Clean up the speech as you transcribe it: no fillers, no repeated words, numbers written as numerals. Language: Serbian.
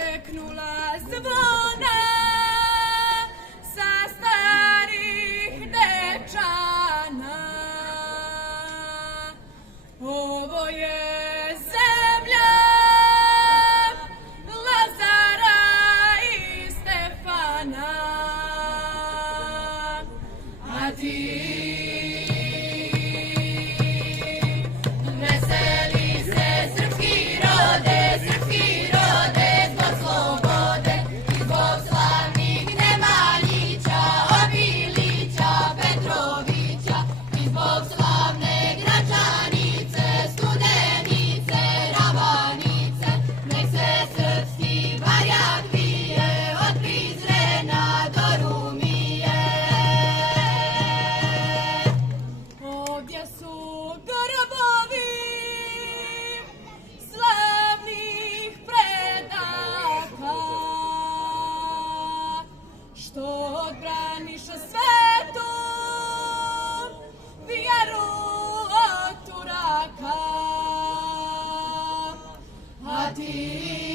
odjeknula zvona sa starih dečana. Ovo je zemlja Lazara i Stefana, a ti veseli se srpski rode, zbog slobode i zbog slavnih Nemanjića, Obilića, Petrovića i zbog slavne Gračanice, Studenice, Ravanice. Nek se srpski barjak vije od Prizrena do Rumije. Ovdje su grobovi slavnih predaka, što odbraniše svetu vjeru od Turaka. A ti